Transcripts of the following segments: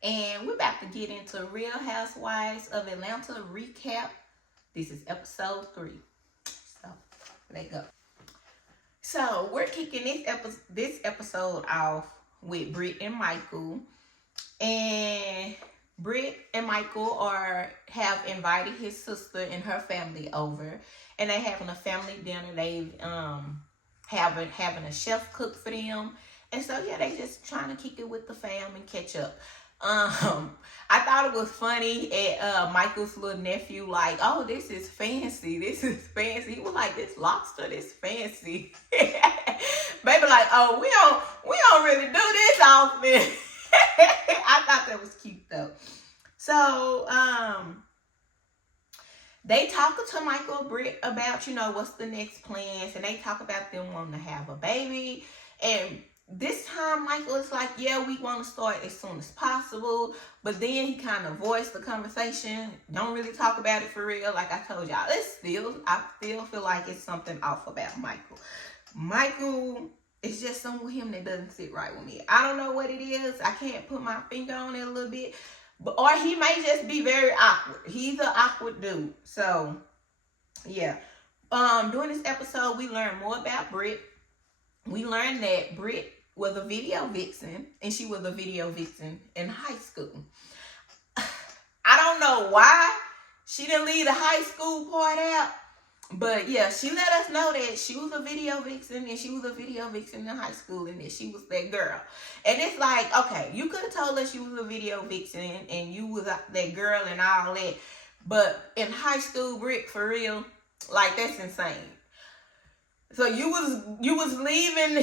And we're about to get into Real Housewives of Atlanta recap. This is episode 3. So, let's go. So, we're kicking this episode off with Britt and Michael. And Britt and Michael have invited his sister and her family over. And they having a family dinner. They've having a chef cook for them. And so yeah, they just trying to kick it with the fam and catch up. I thought it was funny at Michael's little nephew, like, oh, this is fancy. This is fancy. He was like, this lobster, this fancy. Baby, like, oh, we don't really do this often. I thought that was cute though. So, they talk to Michael and Britt about, what's the next plans, and they talk about them wanting to have a baby. And this time, Michael is like, yeah, we want to start as soon as possible. But then he kind of voiced the conversation. Don't really talk about it for real. Like I told y'all, I still feel like it's something off about Michael. Michael, it's just something with him that doesn't sit right with me. I don't know what it is. I can't put my finger on it a little bit. Or he may just be very awkward. He's an awkward dude. So, yeah. During this episode, we learned more about Britt. We learned that Britt was a video vixen, and she was a video vixen in high school. I don't know why she didn't leave the high school part out, but yeah, she let us know that she was a video vixen, and she was a video vixen in high school, and that she was that girl. And it's like, okay, you could have told us you was a video vixen, and you was that girl and all that, but in high school, Britt, for real, like, that's insane. So you was leaving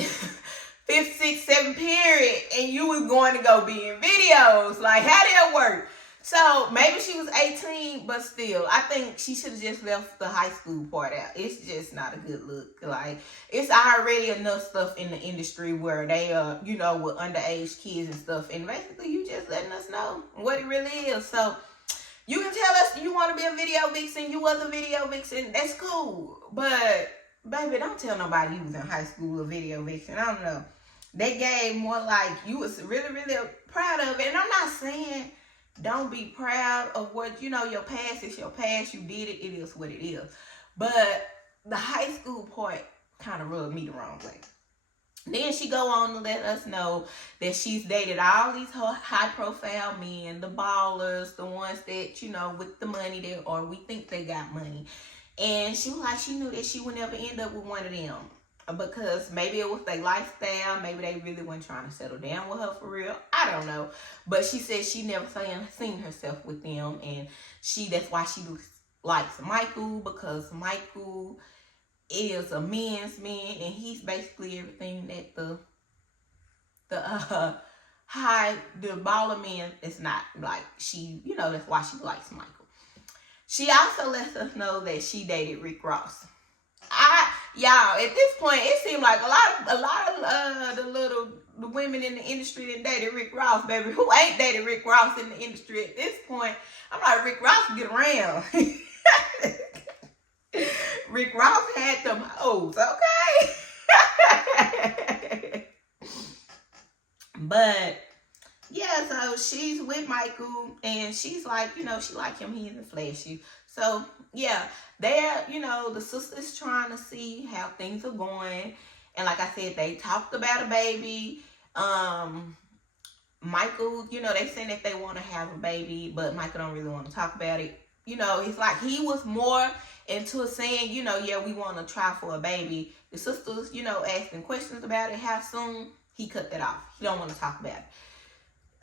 5th, 6th, 7th period, and you was going to go be in videos. Like, how did that work? So maybe she was 18, but still, I think she should have just left the high school part out. It's just not a good look. Like, it's already enough stuff in the industry where they with underage kids and stuff, and basically you just letting us know what it really is. So you can tell us you want to be a video vixen, you was a video vixen, that's cool, but baby, don't tell nobody you was in high school a video vixen. I don't know. They gave more like you was really, really proud of it. And I'm not saying don't be proud of what, your past is your past. You did it. It is what it is. But the high school part kind of rubbed me the wrong way. Then she go on to let us know that she's dated all these high-profile men, the ballers, the ones that, with the money, or we think they got money. And she was like, she knew that she would never end up with one of them because maybe it was their lifestyle. Maybe they really weren't trying to settle down with her for real. I don't know. But she said she never seen herself with them. And that's why she likes Michael, because Michael is a man's man. And he's basically everything that the baller man is not. Like, she, that's why she likes Michael. She also lets us know that she dated Rick Ross. Y'all, at this point, it seemed like a lot of the women in the industry that dated Rick Ross, baby. Who ain't dated Rick Ross in the industry at this point? I'm like, Rick Ross, get around. Rick Ross had them hoes, okay? But yeah, so she's with Michael, and she's like, she like him, he isn't flashy. So, yeah, they're, the sister's trying to see how things are going. And like I said, they talked about a baby. Michael, they saying that they want to have a baby, but Michael don't really want to talk about it. It's like he was more into saying, yeah, we want to try for a baby. The sisters, asking questions about it, how soon. He cut that off. He don't want to talk about it.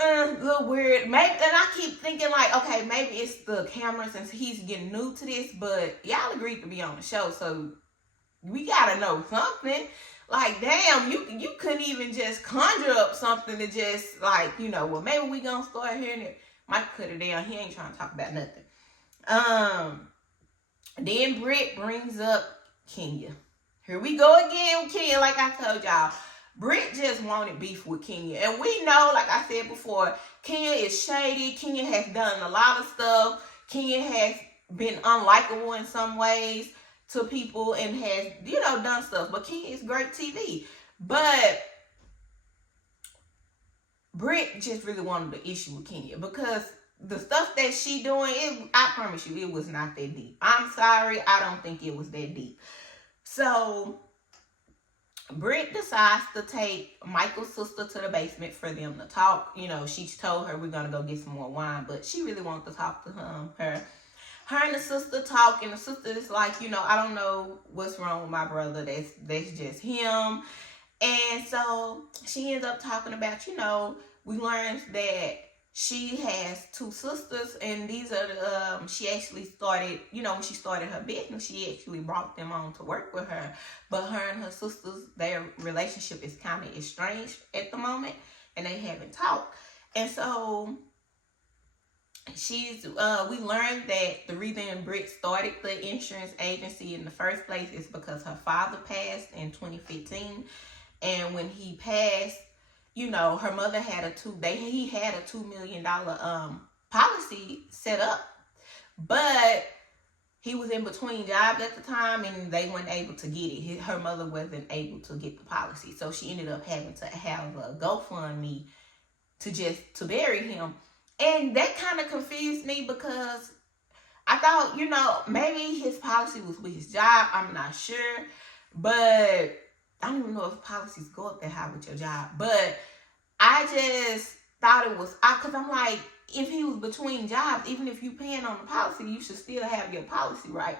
A little weird. Maybe, and I keep thinking like, okay, maybe it's the camera since he's getting new to this, but y'all agreed to be on the show, so we gotta know something. Like, damn, you couldn't even just conjure up something to just like, well, maybe we gonna start hearing it. Mike cut it down. He ain't trying to talk about nothing. Then Britt brings up Kenya. Here we go again with Kenya, like I told y'all. Britt just wanted beef with Kenya. And we know, like I said before, Kenya is shady. Kenya has done a lot of stuff. Kenya has been unlikable in some ways to people and has, done stuff. But Kenya is great TV. But Britt just really wanted the issue with Kenya because the stuff that she doing, I promise you, it was not that deep. I'm sorry, I don't think it was that deep. So Britt decides to take Michael's sister to the basement for them to talk. You know, she told her we're gonna go get some more wine, but she really wanted to talk to her. Her and the sister talk, and the sister is like, you know, I don't know what's wrong with my brother. That's just him. And so she ends up talking about, you know, we learned that she has two sisters, and these are the, she actually started, you know, when she started her business, she actually brought them on to work with her. But her and her sisters, their relationship is kind of estranged at the moment, and they haven't talked. And so we learned that the reason Britt started the insurance agency in the first place is because her father passed in 2015. And when he passed, you know, her mother had he had a $2 million policy set up, but he was in between jobs at the time, and they weren't able to get it. Her mother wasn't able to get the policy, so she ended up having to have a GoFundMe to bury him. And that kind of confused me because I thought, you know, maybe his policy was with his job. I'm not sure, but I don't even know if policies go up that high with your job. But I just thought it was, because I'm like, if he was between jobs, even if you paying on the policy, you should still have your policy, right?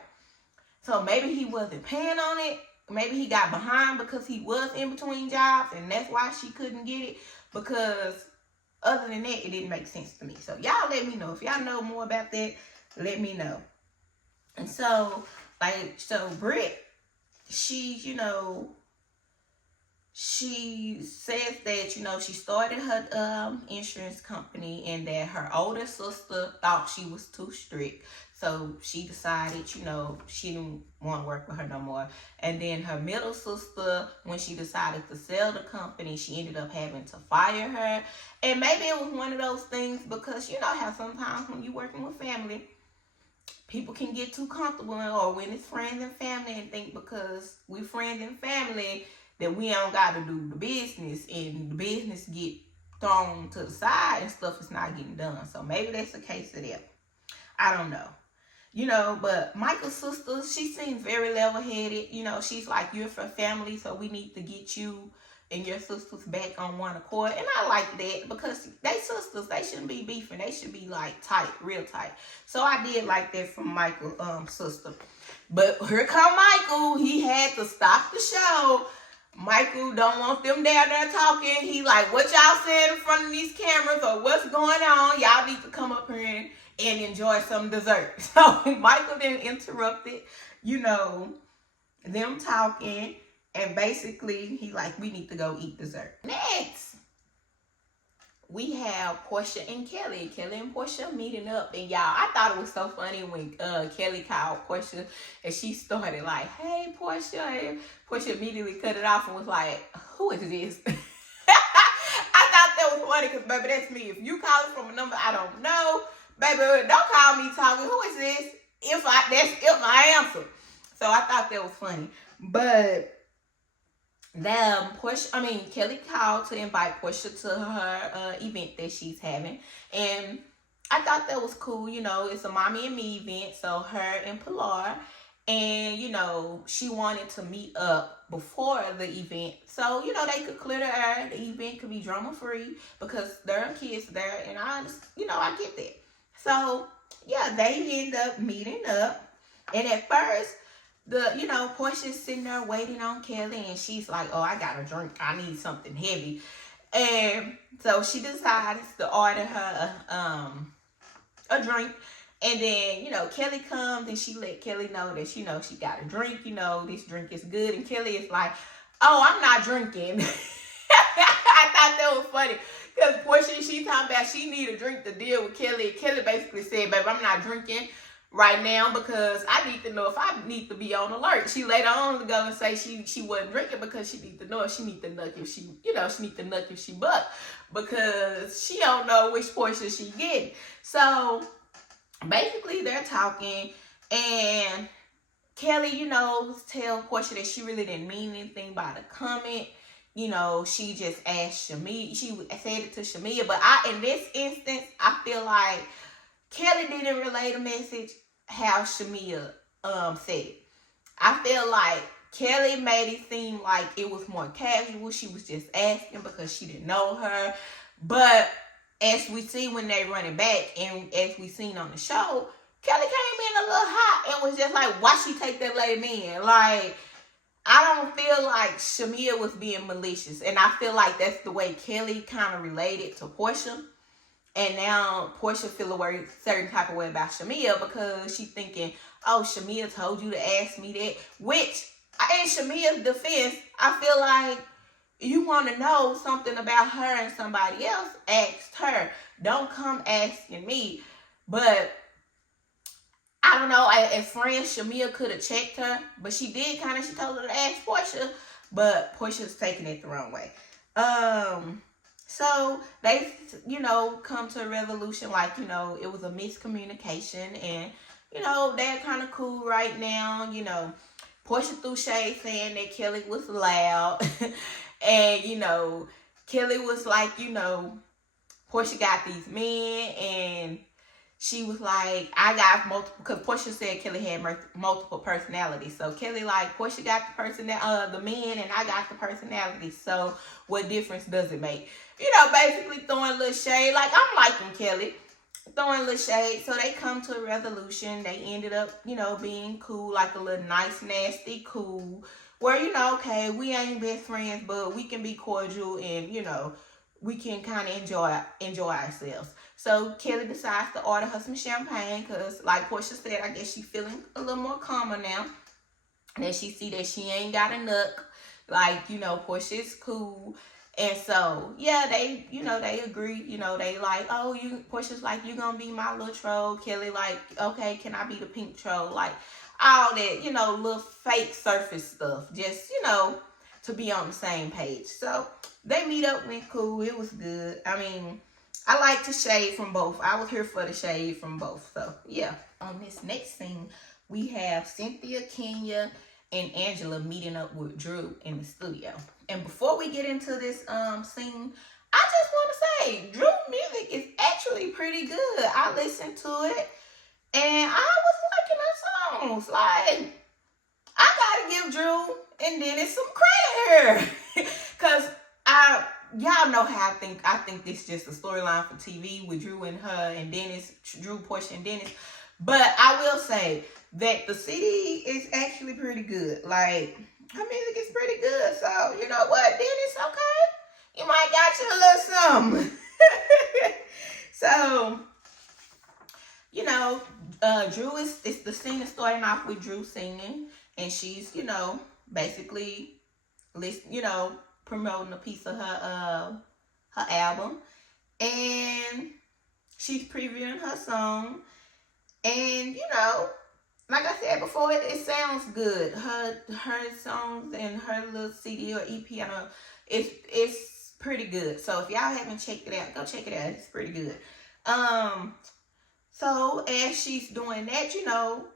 So maybe he wasn't paying on it. Maybe he got behind because he was in between jobs, and that's why she couldn't get it. Because other than that, it didn't make sense to me. So y'all let me know. If y'all know more about that, let me know. And so, Britt, she says that, you know, she started her insurance company, and that her older sister thought she was too strict. So she decided, you know, she didn't want to work with her no more. And then her middle sister, when she decided to sell the company, she ended up having to fire her. And maybe it was one of those things because you know how sometimes when you're working with family, people can get too comfortable, or when it's friends and family, and think because we friends and family that we don't got to do the business, and the business get thrown to the side and stuff is not getting done. So maybe that's the case of that. I don't know. You know, but Michael's sister, she seems very level-headed. You know, she's like, you're for family, so we need to get you and your sisters back on one accord. And I like that because they sisters, they shouldn't be beefing. They should be like tight, real tight. So I did like that from Michael's sister. But here come Michael. He had to stop the show. Michael don't want them down there talking. He like, what y'all saying in front of these cameras, or what's going on? Y'all need to come up here and enjoy some dessert. So Michael then interrupted, you know, them talking, and basically he like, we need to go eat dessert. Next, we have Portia and Kelly. Kelly and Portia meeting up, and y'all, I thought it was so funny when Kelly called Portia, and she started like, hey, Portia. And Portia immediately cut it off and was like, who is this? I thought that was funny because, baby, that's me. If you call it from a number I don't know, baby, don't call me talking. Who is this? If I answer. So I thought that was funny. But Kelly called to invite Portia to her event that she's having. And I thought that was cool. You know, it's a mommy and me event. So her and Pilar. And, you know, she wanted to meet up before the event. So, you know, they could clear the air. The event could be drama-free because there are kids there. And I get that. So, yeah, they end up meeting up. And at first, Portia's sitting there waiting on Kelly, and she's like, oh, I got a drink. I need something heavy. And so she decides to order her a drink. And then, Kelly comes, and she let Kelly know that, she got a drink. This drink is good. And Kelly is like, oh, I'm not drinking. I thought that was funny. Because Portia, she talking about she need a drink to deal with Kelly. Kelly basically said, babe, I'm not drinking right now because I need to know if I need to be on alert. She later on to go and say she wasn't drinking because she need to know if she need to nut if she, she need to nut if she buck. Because she don't know which Portia she getting. So basically they're talking, and Kelly, tell Portia that she really didn't mean anything by the comment. you know, she just asked Shamia. She said it to Shamia. But in this instance, I feel like Kelly didn't relay the message how Shamia said it. I feel like Kelly made it seem like it was more casual. She was just asking because she didn't know her. But as we see when they running back, and as we seen on the show, Kelly came in a little hot and was just like, why she take that lady in? Like, I don't feel like Shamia was being malicious. And I feel like that's the way Kelly kind of related to Portia. And now Portia feel a certain type of way about Shamia because she thinking, oh, Shamia told you to ask me that. Which, in Shamia's defense, I feel like you want to know something about her and somebody else, asked her. Don't come asking me. But I don't know, as friends, Shamia could have checked her, but she did she told her to ask Portia, but Portia's taking it the wrong way. So they, you know, come to a resolution like, you know, it was a miscommunication, and, you know, they're kind of cool right now. You know, Portia threw shade saying that Kelly was loud, and, you know, Kelly was like, you know, Portia got these men, and she was like, I got multiple, because Portia said Kelly had multiple personalities. So Kelly like, Portia got the men, and I got the personality. So what difference does it make? You know, basically throwing a little shade. Like, I'm liking Kelly, throwing a little shade. So they come to a resolution. They ended up, you know, being cool, like a little nice, nasty, cool. Where, you know, okay, we ain't best friends, but we can be cordial, and, you know, we can kind of enjoy ourselves. So Kelly decides to order her some champagne because, like Portia said, I guess she's feeling a little more calmer now. And then she see that she ain't got a nook. Like, you know, Portia is cool. And so, yeah, they, you know, they agree. You know, they like, oh, Portia's like, you gonna be my little troll. Kelly like, okay, can I be the pink troll? Like, all that, you know, little fake surface stuff. Just, you know, to be on the same page. So they meet up, went cool. It was good. I mean, I like to shade from both. I was here for the shade from both. So, yeah. On this next scene, we have Cynthia, Kenya, and Angela meeting up with Drew in the studio. And before we get into this scene, I just want to say, Drew's music is actually pretty good. I listened to it, and I was liking her songs. Like, I gotta give Drew and Dennis some credit here. Because y'all know how I think. I think this is just a storyline for TV with Drew and her and Dennis, Drew, Portia, and Dennis. But I will say that the CD is actually pretty good. Like, her music is pretty good. So, you know what, Dennis, okay? You might got you a little something. So, you know, Drew it's the scene is starting off with Drew singing. And she's, you know, basically, you know, promoting a piece of her album, and she's previewing her song, and, you know, like I said before, it sounds good. Her songs and her little CD or EP, I don't know, it's pretty good. So if y'all haven't checked it out, go check it out. It's pretty good. So as she's doing that, you know,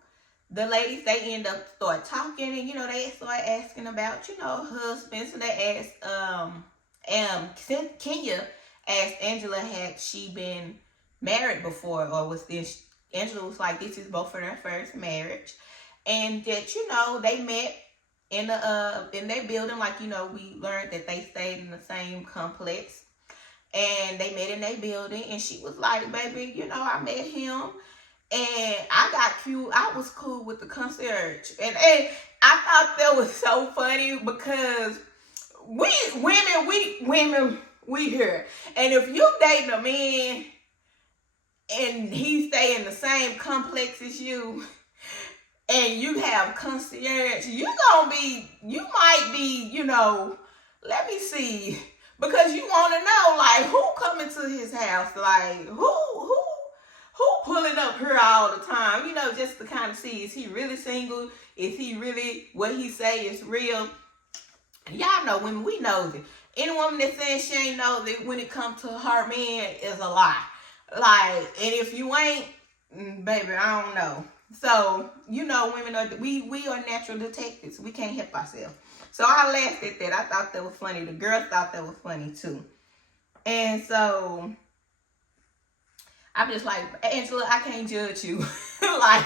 the ladies, they end up start talking, and, you know, they start asking about, you know, husbands. So they asked, Kenya asked Angela, had she been married before, or was this, Angela was like, this is both for their first marriage. And that, you know, they met in their building, like, you know, we learned that they stayed in the same complex, and they met in their building, and she was like, baby, you know, I met him, and I was cool with the concierge. And I thought that was so funny because we women, we here. And if you dating a man and he stay in the same complex as you, and you have concierge, you might be, you know, let me see. Because you want to know, like, who coming to his house? Like, who pulling up here all the time? You know, just to kind of see, is he really single? Is he really, what he say is real? Y'all know women, we nosy. Any woman that says she ain't nosy when it comes to her man is a lie. Like, and if you ain't, baby, I don't know. So, women we are natural detectives. We can't help ourselves. So I laughed at that. I thought that was funny. The girls thought that was funny too. And so I'm just like, Angela, I can't judge you. Like,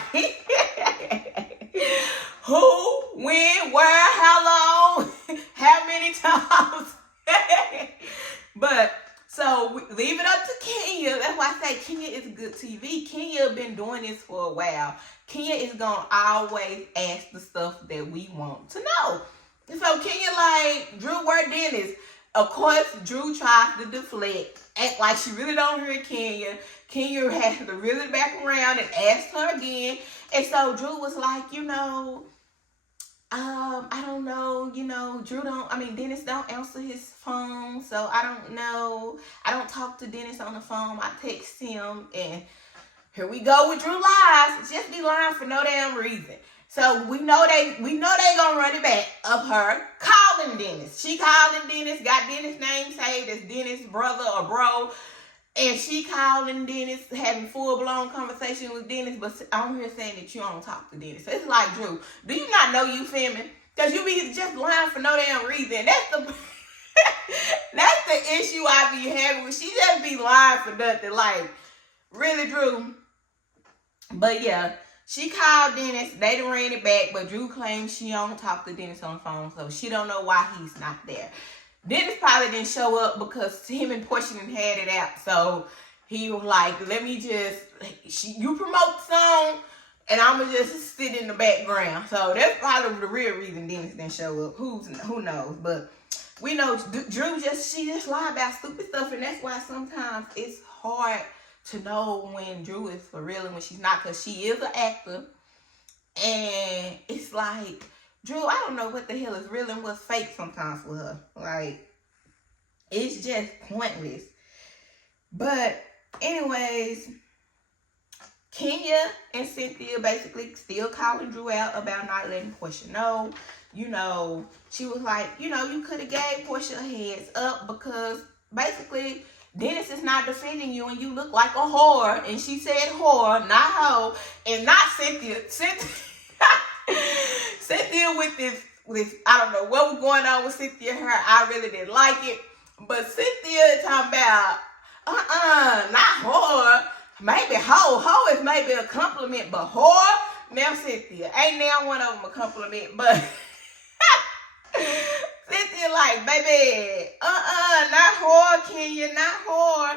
who, when, where, how long, how many times. But so leave it up to Kenya. That's why I say Kenya is good TV. Kenya been doing this for a while. Kenya is gonna always ask the stuff that we want to know. So Kenya like, Drew, where Dennis? Of course, Drew tries to deflect, act like she really don't hear Kenya. Kenya has to reel it back around and ask her again. And so Drew was like, I don't know, Dennis don't answer his phone, so I don't know. I don't talk to Dennis on the phone. I text him, and here we go with Drew lies. Just be lying for no damn reason. So we know they gonna run it back of her calling Dennis. She calling Dennis, got Dennis' name saved as Dennis' brother or bro. And she calling Dennis, having full-blown conversation with Dennis, but I'm here saying that you don't talk to Dennis. So it's like, Drew, do you not know you feminine? Because you be just lying for no damn reason. That's the that's the issue I be having with. She just be lying for nothing. Like, really, Drew? But yeah, she called Dennis. They done ran it back, but Drew claims she don't talk to Dennis on the phone, so she don't know why he's not there. Dennis probably didn't show up because him and Portia done had it out. So he was like, let me you promote the song, and I'm going to just sit in the background. So that's probably the real reason Dennis didn't show up. Who knows? But we know Drew she just lie about stupid stuff, and that's why sometimes it's hard to know when Drew is for real and when she's not, because she is an actor. And it's like, Drew, I don't know what the hell is real and what's fake sometimes with her. Like, it's just pointless. But anyways, Kenya and Cynthia basically still calling Drew out about not letting Portia know. She was like, you could have gave Portia a heads up, because basically Dennis is not defending you and you look like a whore. And she said whore, not hoe, and not Cynthia. Cynthia with this, I don't know what was going on with Cynthia her. I really didn't like it. But Cynthia talking about, not whore. Maybe hoe. Hoe is maybe a compliment, but whore? Now Cynthia, ain't now one of them a compliment, but Cynthia like, baby, not whore, Kenya, not whore.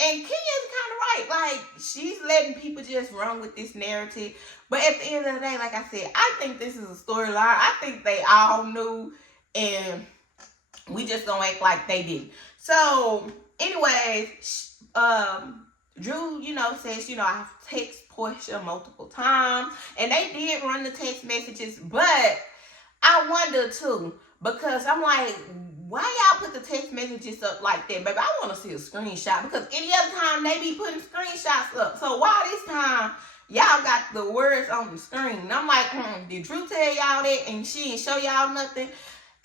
And Kenya's kind of right. Like, she's letting people just run with this narrative. But at the end of the day, like I said, I think this is a storyline. I think they all knew, and we just gonna act like they did. So, anyways, Drew, says, I've texted Portia multiple times, and they did run the text messages, but I wonder too, because I'm like, why y'all put the text messages up like that, baby? I want to see a screenshot, because any other time they be putting screenshots up. So why this time y'all got the words on the screen? And I'm like, did Drew tell y'all that and she didn't show y'all nothing?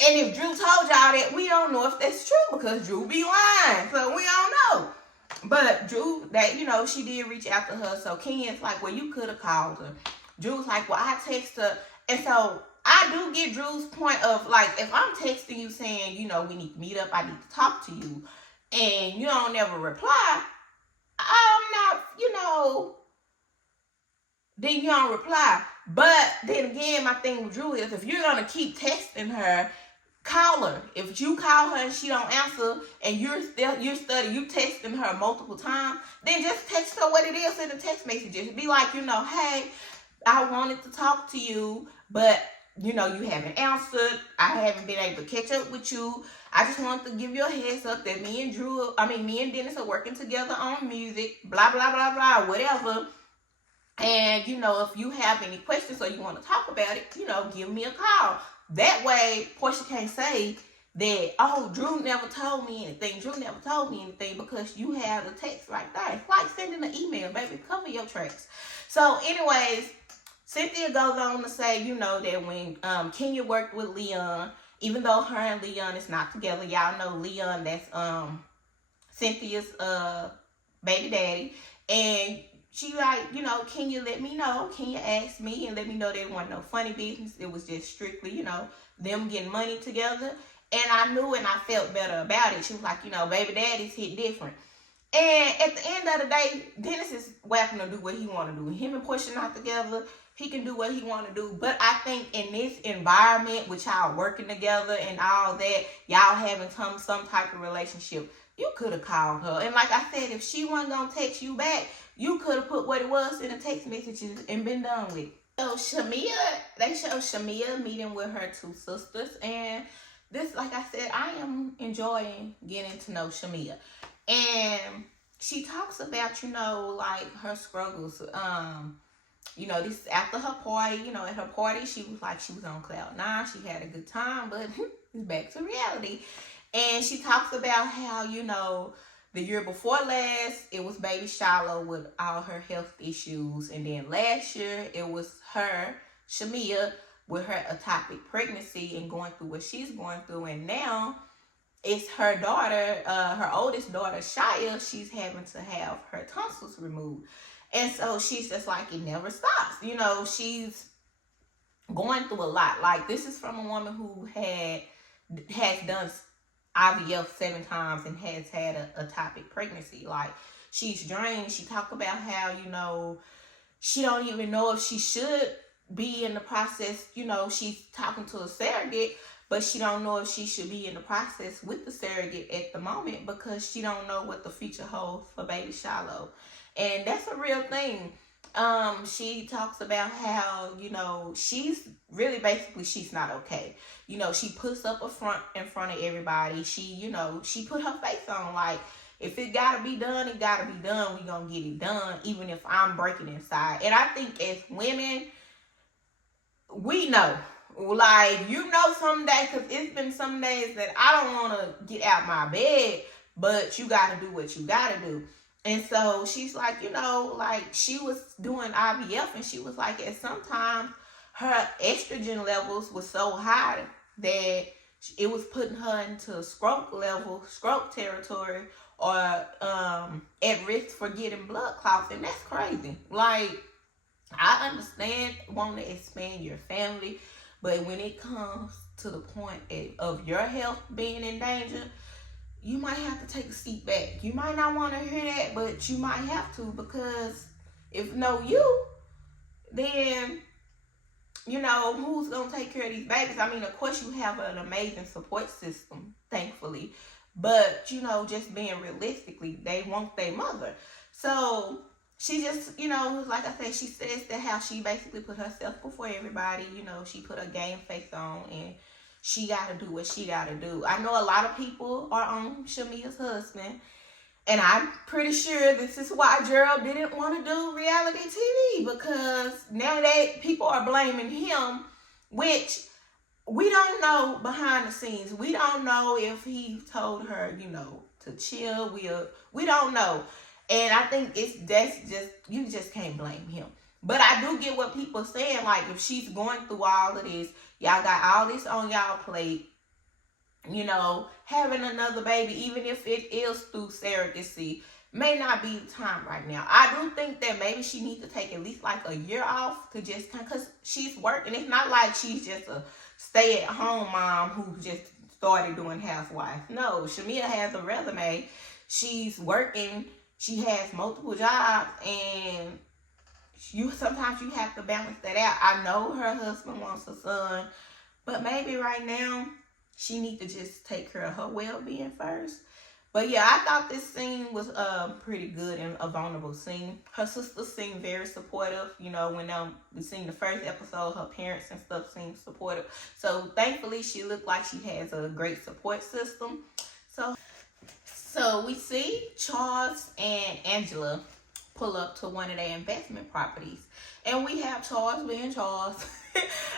And if Drew told y'all that, we don't know if that's true, because Drew be lying. So we don't know. But Drew, she did reach out to her. So Ken's like, well, you could have called her. Drew was like, well, I text her. And so I do get Drew's point of, like, if I'm texting you saying, we need to meet up, I need to talk to you, and you don't ever reply, I'm not, then you don't reply. But then again, my thing with Drew is, if you're going to keep texting her, call her. If you call her and she don't answer, and you're texting her multiple times, then just text her what it is in the text messages. Be like, hey, I wanted to talk to you, but you haven't answered. I haven't been able to catch up with you. I just wanted to give you a heads up that me and Dennis are working together on music, blah, blah, blah, blah, whatever. And, if you have any questions or you want to talk about it, give me a call. That way, Portia can't say that, oh, Drew never told me anything. Drew never told me anything, because you have the text right there. It's like sending an email, baby. Cover your tracks. So, anyways, Cynthia goes on to say, that when Kenya worked with Leon, even though her and Leon is not together, y'all know Leon, that's Cynthia's baby daddy, and she like, you know, can you let me know? Can you ask me and let me know there wasn't no funny business? It was just strictly, you know, them getting money together. And I knew and I felt better about it. She was like, you know, baby daddy's hit different. And at the end of the day, Dennis is welcome to do what he want to do. Him and Portia not together. He can do what he want to do. But I think in this environment, with y'all working together and all that, y'all having some type of relationship, you could have called her. And like I said, if she wasn't going to text you back, you could have put what it was in the text messages and been done with it. So they show Shamia meeting with her two sisters. And this, like I said, I am enjoying getting to know Shamia. And she talks about, you know, like her struggles. You know, this is after her party. You know, at her party, she was like, she was on cloud nine. She had a good time, but it's back to reality. And she talks about how, you know, the year before last, it was baby Shiloh with all her health issues. And then last year, it was her, Shamia, with her ectopic pregnancy and going through what she's going through. And now it's her daughter, her oldest daughter, Shia. She's having to have her tonsils removed. And so she's just like, it never stops. You know, she's going through a lot. Like, this is from a woman who has done IVF 7 times and has had a ectopic pregnancy. Like, she's drained. She talked about how, you know, she don't even know if she should be in the process. You know, she's talking to a surrogate, but she don't know if she should be in the process with the surrogate at the moment because she don't know what the future holds for baby Shiloh. And that's a real thing. She talks about how, you know, she's really basically, she's not okay. You know, she puts up a front in front of everybody. She, you know, she put her face on like, if it gotta be done, it gotta be done. We gonna get it done, even if I'm breaking inside. And I think as women, we know. Like, you know, some days, because it's been some days that I don't want to get out my bed, but you got to do what you got to do. And so she's like, you know, like, she was doing IVF, and she was like, at sometimes her estrogen levels was so high that it was putting her into stroke territory, or at risk for getting blood clots. And that's crazy. Like, I understand wanting to expand your family, but when it comes to the point of your health being in danger, you might have to take a seat back. You might not want to hear that, but you might have to, because if no you, then, you know, who's going to take care of these babies? I mean, of course, you have an amazing support system, thankfully, but, you know, just being realistically, they want their mother. So she just, you know, like I said, she says that how she basically put herself before everybody. You know, she put her game face on, and she got to do what she got to do. I know a lot of people are on Shamia's husband, and I'm pretty sure this is why Gerald didn't want to do reality TV, because now that people are blaming him, which we don't know behind the scenes. We don't know if he told her, you know, to chill. We don't know. And I think you just can't blame him. But I do get what people are saying. Like, if she's going through all of this, y'all got all this on y'all plate, you know, having another baby, even if it is through surrogacy, may not be the time right now. I do think that maybe she needs to take at least like a year off to just, because she's working. It's not like she's just a stay-at-home mom who just started doing Housewives. No, Shamia has a resume. She's working. She has multiple jobs, and sometimes you have to balance that out. I know her husband wants a son, but maybe right now she needs to just take care of her well-being first. But yeah, I thought this scene was pretty good and a vulnerable scene. Her sister seemed very supportive. You know, when we seen the first episode, her parents and stuff seemed supportive. So thankfully, she looked like she has a great support system. So we see Charles and Angela pull up to one of their investment properties. And we have Charles being Charles.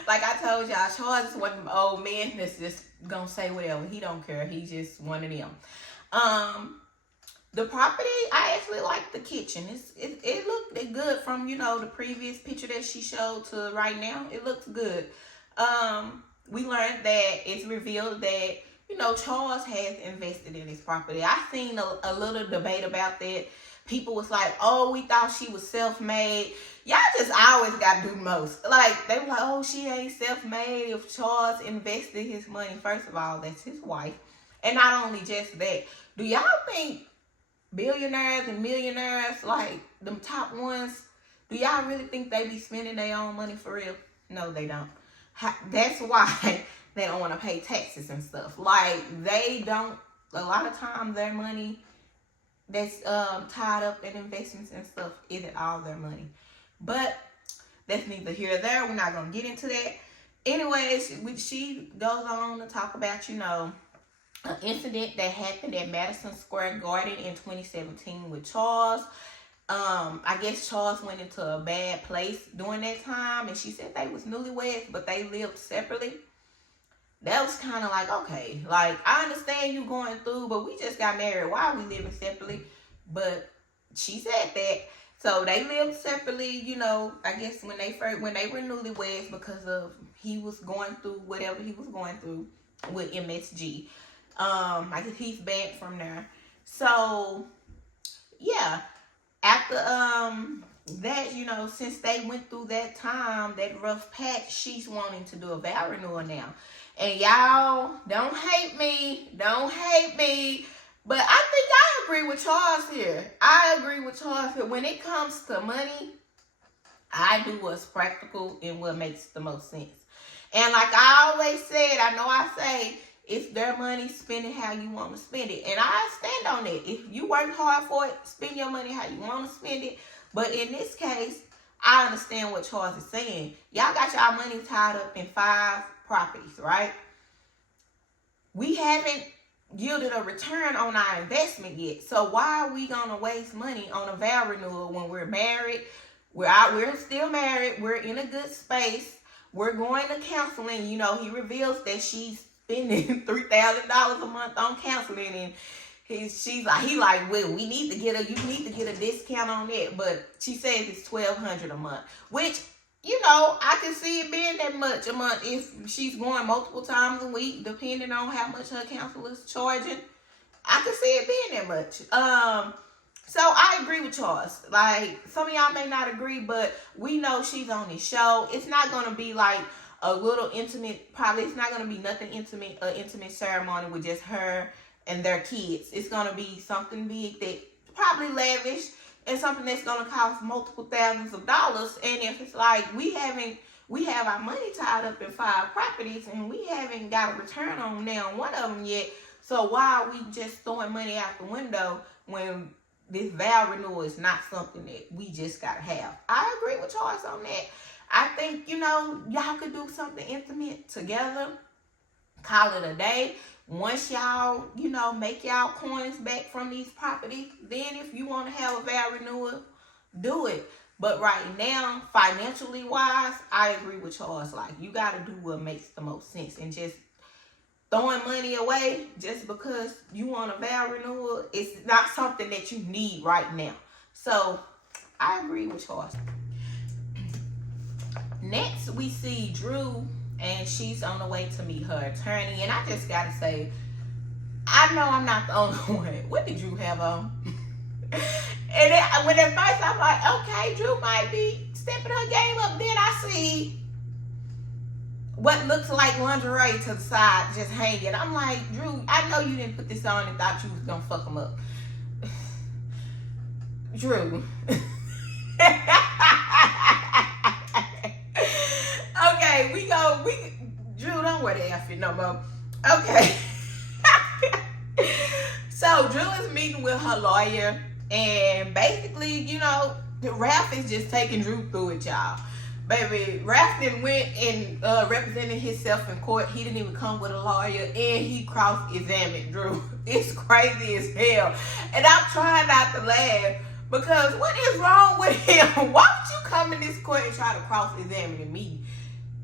Like I told y'all, Charles is one of them old men that's just gonna say whatever. He don't care. He's just one of them. The property, I actually like the kitchen. It looked good from, you know, the previous picture that she showed to right now. It looks good. We learned that it's revealed that, you know, Charles has invested in his property. I've seen a little debate about that, People was like, oh, we thought she was self-made. Y'all just always got to do the most. Like, they were like, oh, she ain't self-made if Charles invested his money. First of all, that's his wife. And not only just that, do y'all think billionaires and millionaires, like them top ones, do y'all really think they be spending their own money for real? No, they don't. That's why they don't want to pay taxes and stuff. Like, they don't, a lot of times their money that's tied up in investments and stuff isn't all their money. But that's neither here or there. We're not going to get into that. Anyways, she goes on to talk about, you know, an incident that happened at Madison Square Garden in 2017 with Charles. I guess Charles went into a bad place during that time, and she said they was newlyweds, but they lived separately. That was kind of like, okay, like, I understand you going through, but we just got married. Why are we living separately? But she said that. So they lived separately, you know, I guess when they were newlyweds, because of he was going through whatever he was going through with MSG. I guess he's back from there. So yeah, after that, you know, since they went through that time, that rough patch, she's wanting to do a vow renewal now. And y'all, don't hate me, but I think I agree with Charles here. When it comes to money, I do what's practical and what makes the most sense. And like I always said, I know I say, it's their money, spend it how you want to spend it. And I stand on it. If you work hard for it, spend your money how you want to spend it. But in this case, I understand what Charles is saying. Y'all got y'all money tied up in 5 properties, right? We haven't yielded a return on our investment yet. So why are we going to waste money on a vow renewal when we're married? We're still married. We're in a good space. We're going to counseling. You know, he reveals that she's spending $3,000 a month on counseling, and she's like, well, you need to get a discount on it. But she says it's $1,200 a month, which, you know, I can see it being that much a month if she's going multiple times a week, depending on how much her counselor's charging. I can see it being that much. So I agree with Charles. Like, some of y'all may not agree, but we know she's on this show. It's not going to be like a little intimate, probably it's not going to be nothing intimate, an intimate ceremony with just her and their kids. It's going to be something big, that probably lavish, and something that's going to cost multiple thousands of dollars. And if it's like we have our money tied up in 5 properties and we haven't got a return on now one of them yet, so why are we just throwing money out the window when this vow renewal is not something that we just got to have? I agree with Charles on that. I think, you know, y'all could do something intimate together, call it a day. Once y'all, you know, make y'all coins back from these properties, then if you want to have a vow renewal, do it. But right now, financially wise, I agree with Charles. Like, you got to do what makes the most sense. And just throwing money away just because you want a vow renewal, it's not something that you need right now. So, I agree with Charles. Next, we see Drew, and she's on the way to meet her attorney. And I just gotta say, I know I'm not the only one. What did Drew have on? And then, when at first I'm like, okay, Drew might be stepping her game up. Then I see what looks like lingerie to the side just hanging. I'm like, Drew, I know you didn't put this on and thought you was gonna fuck him up. Drew. Okay, Drew, don't wear the outfit no more. Okay. So Drew is meeting with her lawyer, and basically, you know, Ralph is just taking Drew through it, y'all. Baby, Ralph then went and represented himself in court. He didn't even come with a lawyer, and he cross-examined Drew. It's crazy as hell. And I'm trying not to laugh, because what is wrong with him? Why would you come in this court and try to cross-examine me,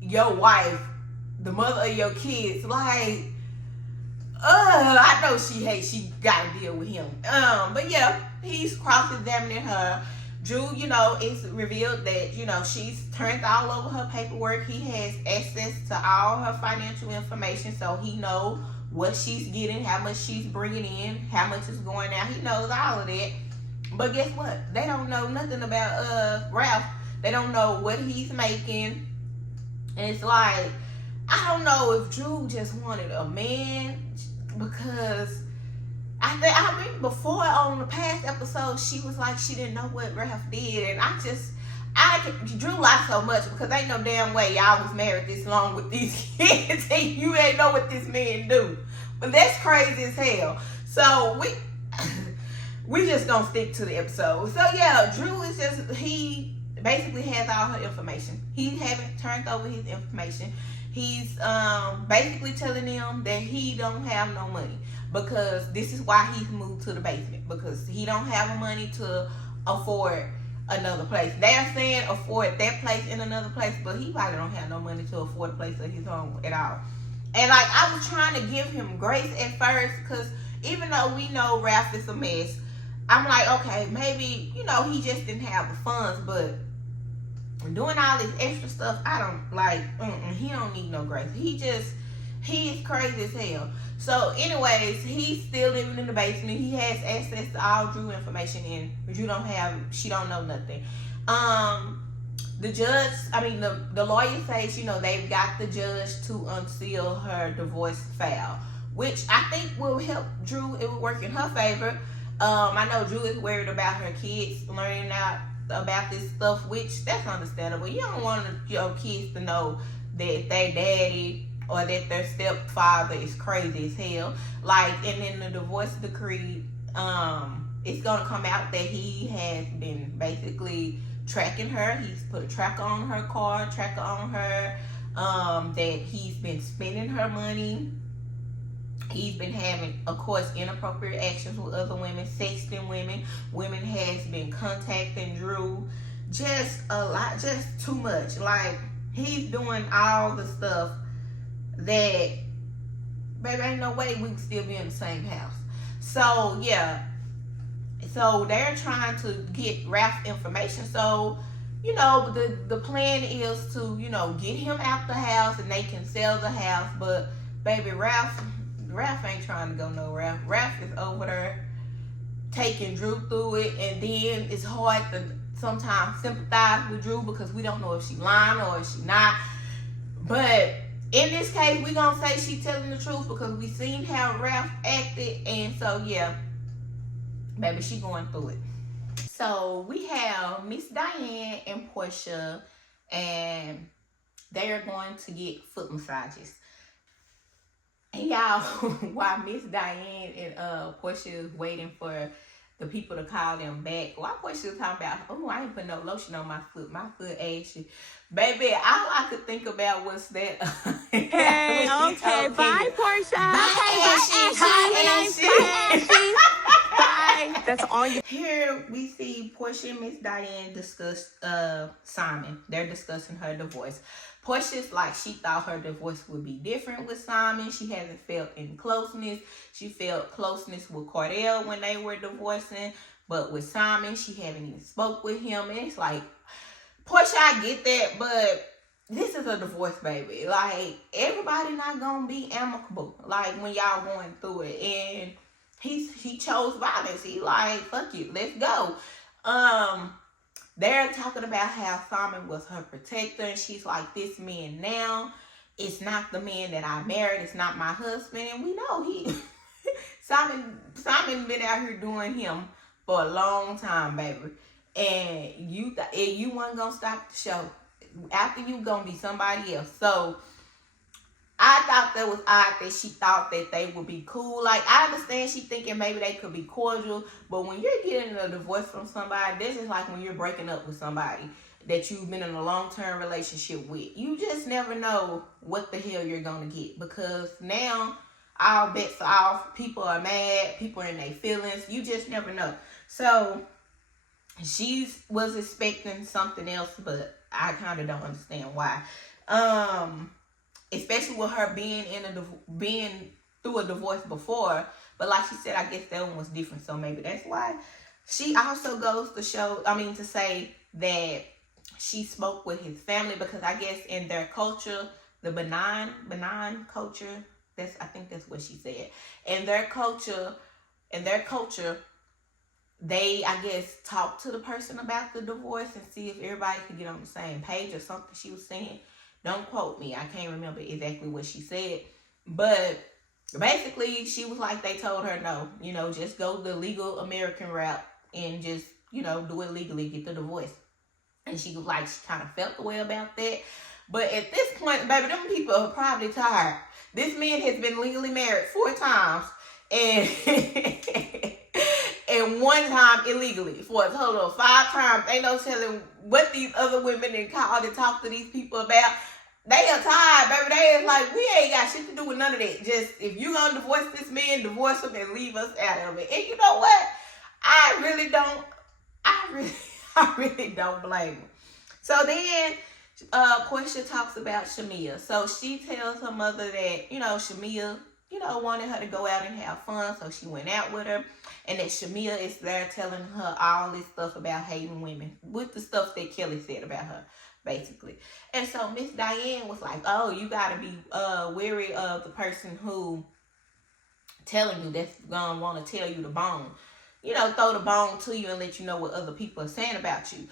your wife, the mother of your kids? Like, I know she got to deal with him. But yeah, he's cross-examining her. Drew, you know, it's revealed that, you know, she's turned all over her paperwork. He has access to all her financial information, so he knows what she's getting, how much she's bringing in, how much is going out. He knows all of that. But guess what? They don't know nothing about Ralph. They don't know what he's making. And it's like, I don't know if Drew just wanted a man, because I mean, before on the past episode, she was like she didn't know what Ralph did, and Drew lied so much because ain't no damn way y'all was married this long with these kids and you ain't know what this man do. But that's crazy as hell. So we just gonna stick to the episode. So yeah, Drew is he basically has all her information. He haven't turned over his information. He's basically telling them that he don't have no money, because this is why he's moved to the basement, because he don't have the money to afford another place. They're saying afford that place in another place, but he probably don't have no money to afford a place of his own at all. And like, I was trying to give him grace at first, because even though we know Ralph is a mess, I'm like, okay, maybe, he just didn't have the funds, but doing all this extra stuff, I don't like, he don't need no grace. He is crazy as hell. So anyways, he's still living in the basement. He has access to all Drew information, and she don't know nothing. The judge, the lawyer says, they've got the judge to unseal her divorce file, which I think will help Drew. It will work in her favor. I know Drew is worried about her kids learning out about this stuff, which that's understandable. You don't want your kids to know that their daddy or that their stepfather is crazy as hell. Like, and in the divorce decree, it's gonna come out that he has been basically tracking her. He's put a tracker on her car, tracker on her, that he's been spending her money. He's been having, of course, inappropriate actions with other women, sexting women. Women has been contacting Drew. Just a lot, just too much. Like, he's doing all the stuff that, baby, ain't no way we can still be in the same house. So, yeah. So, they're trying to get Ralph information. So, the plan is to, get him out the house and they can sell the house. But, baby, Ralph ain't trying to go nowhere. Ralph is over there taking Drew through it, and then it's hard to sometimes sympathize with Drew because we don't know if she lying or if she not. But in this case, we gonna say she telling the truth because we seen how Ralph acted, and so yeah, baby, she going through it. So we have Miss Diane and Portia, and they are going to get foot massages. And y'all, while Miss Diane and Portia is waiting for the people to call them back, while Portia was talking about, oh, I ain't put no lotion on my foot ashy. Baby, all I could think about was that. Okay, bye, Portia. Bye, Ashley. Bye. That's all you. Here we see Portia and Miss Diane discuss Simon. They're discussing her divorce. Portia's like, she thought her divorce would be different with Simon. She hasn't felt any closeness. She felt closeness with Cordell when they were divorcing, but with Simon, she haven't even spoke with him. And it's like, Portia, I get that, but this is a divorce, baby. Like, everybody not gonna be amicable, like, when y'all going through it. And he chose violence. He like, fuck you, let's go. They're talking about how Simon was her protector, and she's like, this man now, it's not the man that I married, it's not my husband. And we know Simon been out here doing him for a long time, baby. And you weren't gonna stop the show. After you gonna be somebody else. So I thought that was odd that she thought that they would be cool. Like, I understand she thinking maybe they could be cordial, but when you're getting a divorce from somebody, this is like when you're breaking up with somebody that you've been in a long-term relationship with. You just never know what the hell you're gonna get, because now all bets are off. People are mad. People are in their feelings. You just never know. So she was expecting something else, but I kind of don't understand why. Especially with her being through a divorce before. But like she said, I guess that one was different. So maybe that's why. She also goes to say that she spoke with his family, because I guess in their culture, the benign culture, I think that's what she said. In their culture, they, I guess, talked to the person about the divorce and see if everybody could get on the same page or something she was saying. Don't quote me. I can't remember exactly what she said. But basically, she was like, they told her, no, just go the legal American route and just, do it legally, get the divorce. And she was like, she kind of felt the way about that. But at this point, baby, them people are probably tired. This man has been legally married 4 times and and 1 time illegally for a total of 5 times. Ain't no telling what these other women and called and talked to these people about. They are tired, baby. They is like, we ain't got shit to do with none of that. Just, if you gonna divorce this man, divorce him and leave us out of it. And you know what? I really don't blame him. So then, Portia talks about Shamia. So she tells her mother that, Shamia, wanted her to go out and have fun. So she went out with her. And that Shamia is there telling her all this stuff about hating women. With the stuff that Kelly said about her, basically. And so Miss Diane was like, oh, you got to be wary of the person who telling you that's going to want to tell you the bone. Throw the bone to you and let you know what other people are saying about you.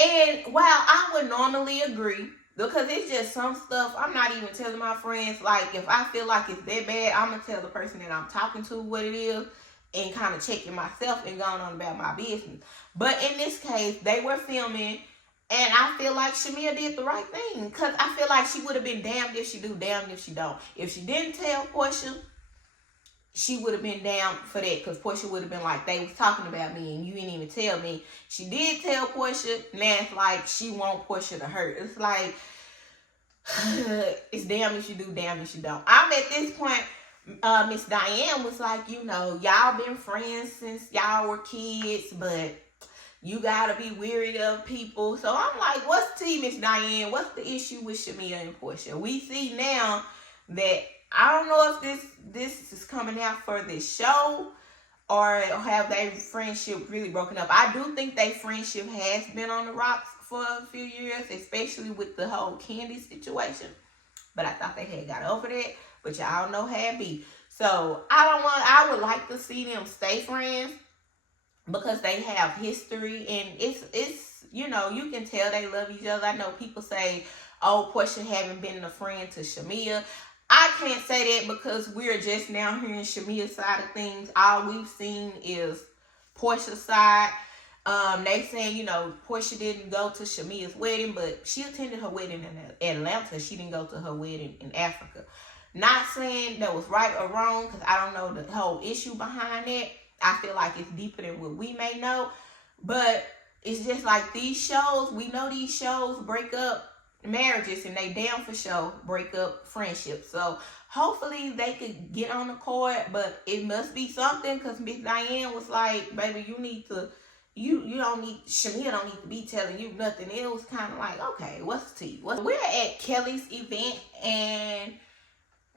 And while I would normally agree, because it's just some stuff I'm not even telling my friends. Like, if I feel like it's that bad, I'm going to tell the person that I'm talking to what it is and kind of checking myself and going on about my business. But in this case, they were filming, and I feel like Shamia did the right thing. Because I feel like she would have been damned if she do, damned if she don't. If she didn't tell Portia, she would have been down for that, because Portia would have been like, they was talking about me and you didn't even tell me. She did tell Portia, now it's like she want Portia to hurt. It's like, it's damn if you do, damn if you don't. I'm at this point, Miss Diane was like, y'all been friends since y'all were kids, but you gotta be weary of people. So I'm like, what's tea, Miss Diane? What's the issue with Shamia and Portia? We see now that, I don't know if this is coming out for this show or have their friendship really broken up. I do think their friendship has been on the rocks for a few years, especially with the whole Candy situation. But I thought they had got over that, but y'all know how it be. So I would like to see them stay friends because they have history, and it's you can tell they love each other. I know people say, oh, Portia haven't been a friend to Shamia. I can't say that because we're just now hearing Shamia's side of things. All we've seen is Portia's side. They saying, Portia didn't go to Shamia's wedding, but she attended her wedding in Atlanta. She didn't go to her wedding in Africa. Not saying that was right or wrong, because I don't know the whole issue behind it. I feel like it's deeper than what we may know. But it's just like these shows, we know these shows break up marriages, and they damn for sure break up friendships. So hopefully they could get on the court, but it must be something, because Miss Diane was like, baby, you need to, you don't need, Shamia don't need to be telling you nothing. It was kind of like, okay, what's the tea? We're at Kelly's event, and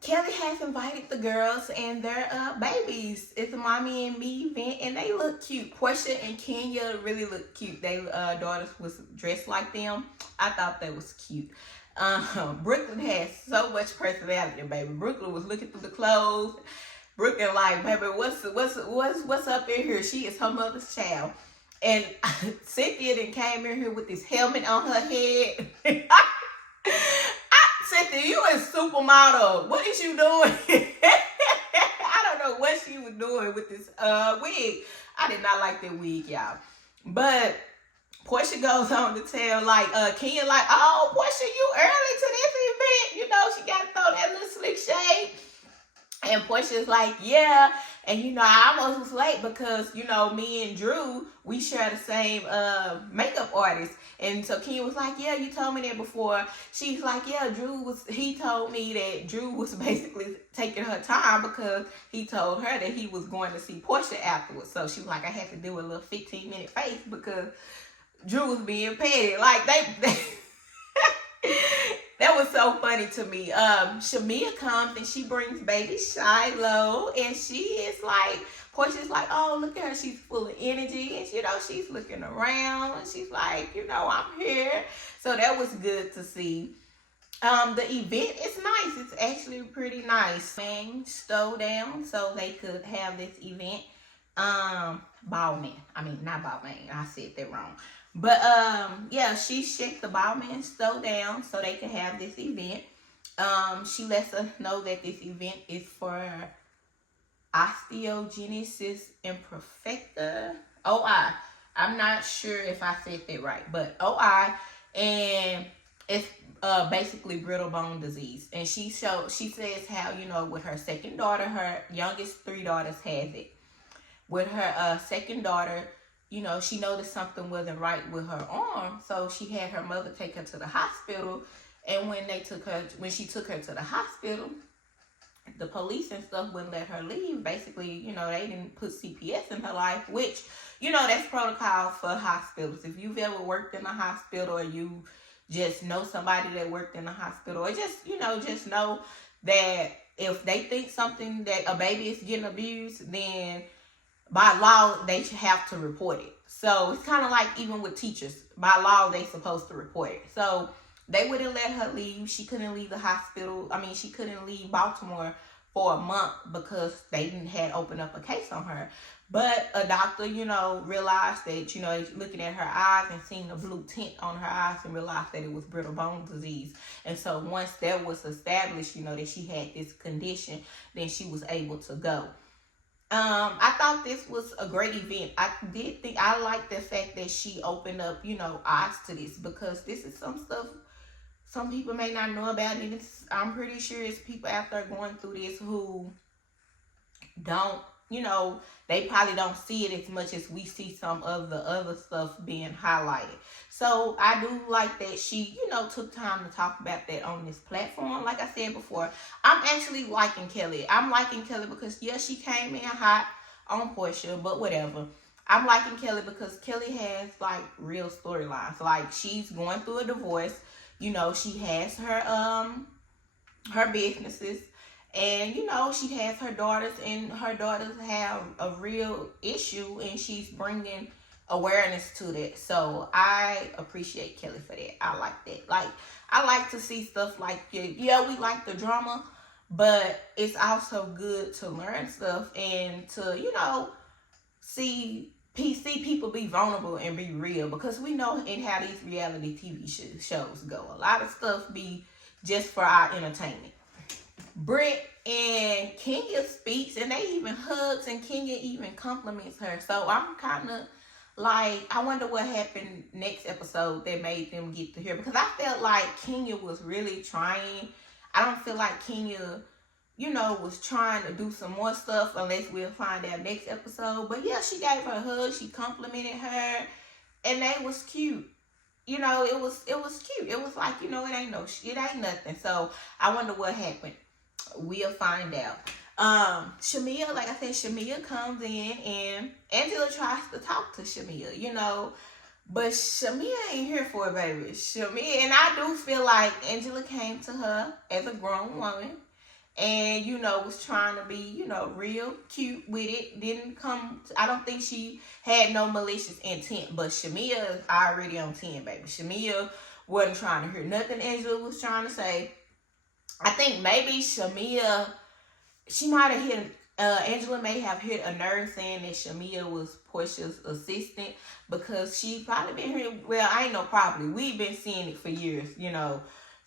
Kelly has invited the girls and their babies. It's a mommy and me event, and they look cute. Portia and Kenya really look cute. They daughters was dressed like them. I thought that was cute. Brooklyn has so much personality, baby. Brooklyn was looking through the clothes. Brooklyn like, baby, what's up in here? She is her mother's child. And Cynthia then came in here with this helmet on her head. Cynthia, you a supermodel. What is you doing? I don't know what she was doing with this wig. I did not like that wig, y'all. But Portia goes on to tell, Kenya, oh, Portia, you early to this event. She got to throw that little slick shade. And Portia's like, yeah. And, I almost was late because, me and Drew, we share the same makeup artist. And so Kenya was like, yeah, you told me that before. She's like, yeah, he told me that Drew was basically taking her time because he told her that he was going to see Portia afterwards. So she was like, I had to do a little 15-minute face because Drew was being petty. That was so funny to me. Shamia comes and she brings baby Shiloh, and she is like, Portia's like, oh, look at her. She's full of energy, and she's looking around, and she's like, I'm here. So that was good to see. The event is nice. It's actually pretty nice. Things stole down so they could have this event. Ballman. I mean, not Ballman. I said that wrong. But yeah, she shut the Ballman store down so they can have this event. She lets us know that this event is for osteogenesis imperfecta. OI. I'm not sure if I said that right, but OI, and it's basically brittle bone disease. And she says how, you know, with her second daughter, her youngest 3 daughters has it. With her second daughter, you know, she noticed something wasn't right with her arm, so she had her mother take her to the hospital. And when she took her to the hospital, the police and stuff wouldn't let her leave. Basically, you know, they didn't put CPS in her life, which, you know, that's protocol for hospitals. If you've ever worked in a hospital, or you just know somebody that worked in a hospital, or just, you know, just know that if they think something, that a baby is getting abused, then by law they have to report it. So it's kind of like even with teachers, by law they supposed to report it. So they wouldn't let her leave. She couldn't leave the hospital. I mean, she couldn't leave Baltimore for a month because they had opened up a case on her. But a doctor, you know, realized that, you know, looking at her eyes and seeing the blue tint on her eyes, and realized that it was brittle bone disease. And so once that was established, you know, that she had this condition, then she was able to go. I thought this was a great event. I like the fact that she opened up, you know, eyes to this, because this is some stuff some people may not know about it. I'm pretty sure it's people out there going through this who don't, you know, they probably don't see it as much as we see some of the other stuff being highlighted. So I do like that she, you know, took time to talk about that on this platform. Like I said before, I'm actually liking Kelly. I'm liking Kelly because, yeah, she came in hot on Portia, but whatever. I'm liking Kelly because Kelly has, like, real storylines. Like, she's going through a divorce. You know, she has her businesses, and, you know, she has her daughters, and her daughters have a real issue, and she's bringing awareness to that. So I appreciate Kelly for that. I like that. Like, I like to see stuff like, yeah, we like the drama, but it's also good to learn stuff and to, you know, see people be vulnerable and be real, because we know in how these reality TV shows go, a lot of stuff be just for our entertainment. Britt and Kenya speaks, and they even hugs, and Kenya even compliments her. So I'm kind of like, I wonder what happened next episode that made them get to here, because I felt like Kenya was really trying. I don't feel like Kenya, you know, was trying to do some more stuff, unless we'll find out next episode. But yeah, she gave her a hug, she complimented her, and they was cute. You know, it was cute. It was like, you know, it ain't nothing. So I wonder what happened. We'll find out. Shamia, like I said, Shamia comes in, and Angela tries to talk to Shamia, you know, but Shamia ain't here for it, baby. Shamia, and I do feel like Angela came to her as a grown woman, and, you know, was trying to be, you know, real cute with it. I don't think she had no malicious intent, but Shamia is already on 10, baby. Shamia wasn't trying to hear nothing Angela was trying to say. I think maybe Shamia, she might have hit, Angela may have hit a nerve saying that Shamia was Portia's assistant, because she probably been here, well, I ain't no probably, we've been seeing it for years, you know,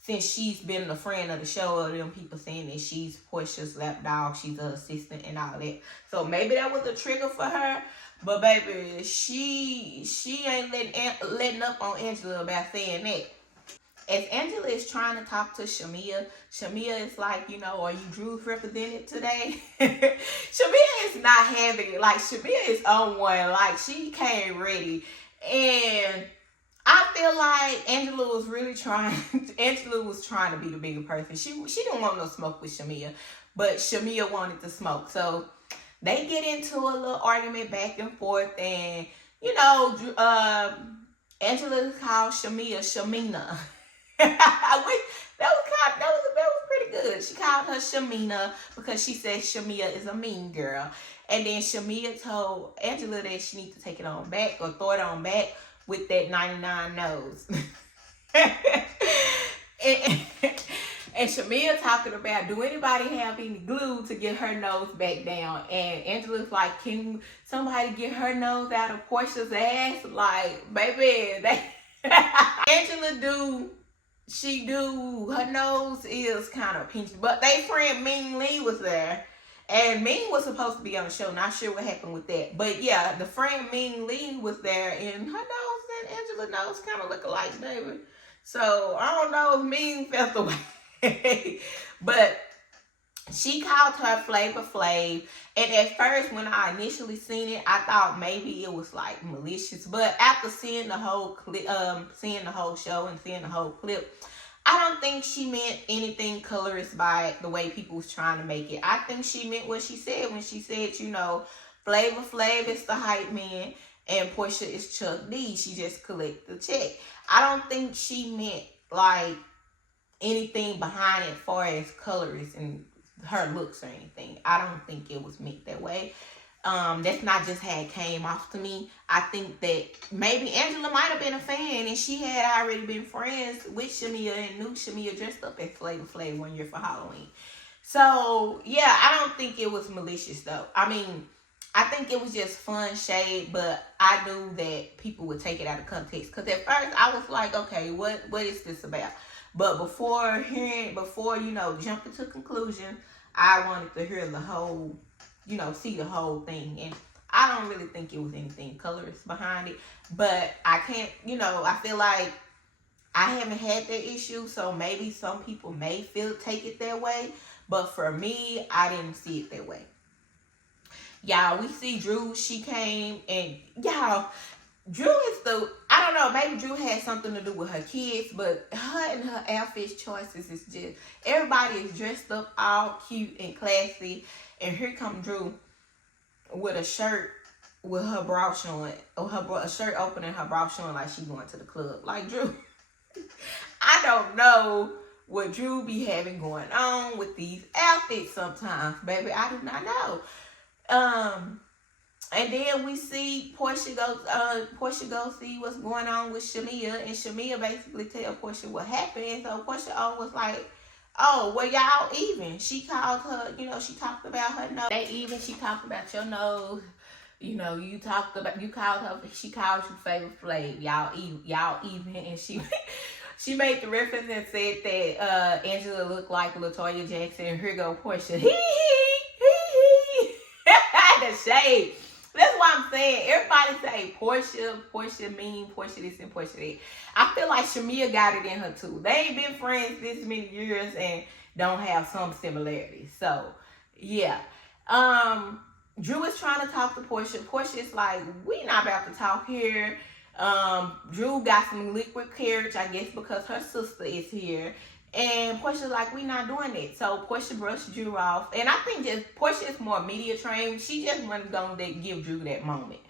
since she's been a friend of the show, or them people saying that she's Portia's lapdog, she's an assistant and all that. So maybe that was a trigger for her. But baby, she ain't letting up on Angela about saying that. As Angela is trying to talk to Shamia, Shamia is like, you know, are you Drew's represented today? Shamia is not having it. Like, Shamia is on one. Like, she came ready. And I feel like Angela was really trying. Angela was trying to be the bigger person. She didn't want no smoke with Shamia, but Shamia wanted to smoke. So they get into a little argument back and forth, and, you know, Angela called Shamia Shamina. that was pretty good. She called her Shamina because she said Shamia is a mean girl. And then Shamia told Angela that she needs to take it on back, or throw it on back with that 99 nose. And Shamia talking about, do anybody have any glue to get her nose back down? And Angela's like, can somebody get her nose out of Portia's ass? Like, baby, Angela her nose is kind of pinched. But they friend Ming Lee was there. And Ming was supposed to be on the show. Not sure what happened with that. But yeah, the friend Ming Lee was there. And her nose and Angela's nose kind of look alike, baby. So I don't know if Ming felt the way. But she called her Flavor Flav, and at first when I initially seen it, I thought maybe it was like malicious, but after seeing the whole clip, seeing the whole show and seeing the whole clip, I don't think she meant anything colorist by it, the way people was trying to make it. I think she meant what she said when she said, you know, Flavor Flav is the hype man and Portia is Chuck D. She just collect the check. I don't think she meant like anything behind it as far as colorist and her looks or anything. I don't think it was meant that way. That's not just how it came off to me. I think that maybe Angela might have been a fan and she had already been friends with Shamia and knew Shamia dressed up as Flavor Flav one year for Halloween. So yeah, I don't think it was malicious though. I mean, I think it was just fun shade, but I knew that people would take it out of context. Because at first I was like, okay, what is this about? But before, you know, jumping to conclusion, I wanted to hear the whole, you know, see the whole thing. And I don't really think it was anything colorist behind it. But I can't, you know, I feel like I haven't had that issue. So maybe some people may take it that way. But for me, I didn't see it that way. Y'all, we see Drew, she came, and y'all, Drew is I don't know, maybe Drew had something to do with her kids, but her and her outfit choices is just, everybody is dressed up all cute and classy, and here come Drew with a shirt with her bra showing, or a shirt open and her bra showing like she going to the club. Like, Drew, I don't know what Drew be having going on with these outfits sometimes, baby. I do not know. And then we see Portia go see what's going on with Shamia, and Shamia basically tell Portia what happened. So Portia was like, oh, well, y'all even. She called her, you know, she talked about her nose. They even, she talked about your nose. You know, she called you Flavor Flav. Y'all even. And she made the reference and said that Angela looked like LaToya Jackson. And here go Portia. The shade. That's what I'm saying. Everybody say Portia mean, Portia this and Portia that. I feel like Shamia got it in her too. They ain't been friends this many years and don't have some similarities. So, yeah. Drew is trying to talk to Portia. Portia is like, we not about to talk here. Drew got some liquid courage, I guess, because her sister is here. And Portia's like, we not doing it. So Portia brushed Drew off. And I think just Portia is more media trained. She just wasn't going to give Drew that moment.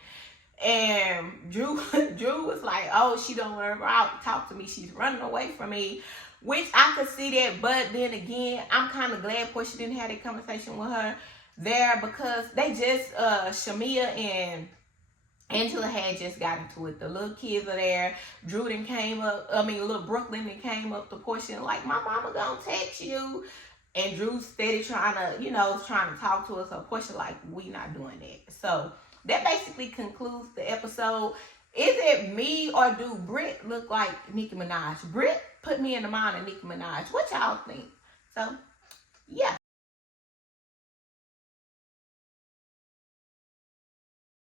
And Drew was like, oh, she don't want to talk to me. She's running away from me. Which I could see that. But then again, I'm kind of glad Portia didn't have that conversation with her there. Because they just, Shamia and Angela had just got into it. The little kids are there. Drew then came up. Little Brooklyn then came up to Portia and like, my mama gonna text you. And Drew steady trying to talk to us. So Portia like, we not doing that. So that basically concludes the episode. Is it me or do Britt look like Nicki Minaj? Britt put me in the mind of Nicki Minaj. What y'all think? So, yeah.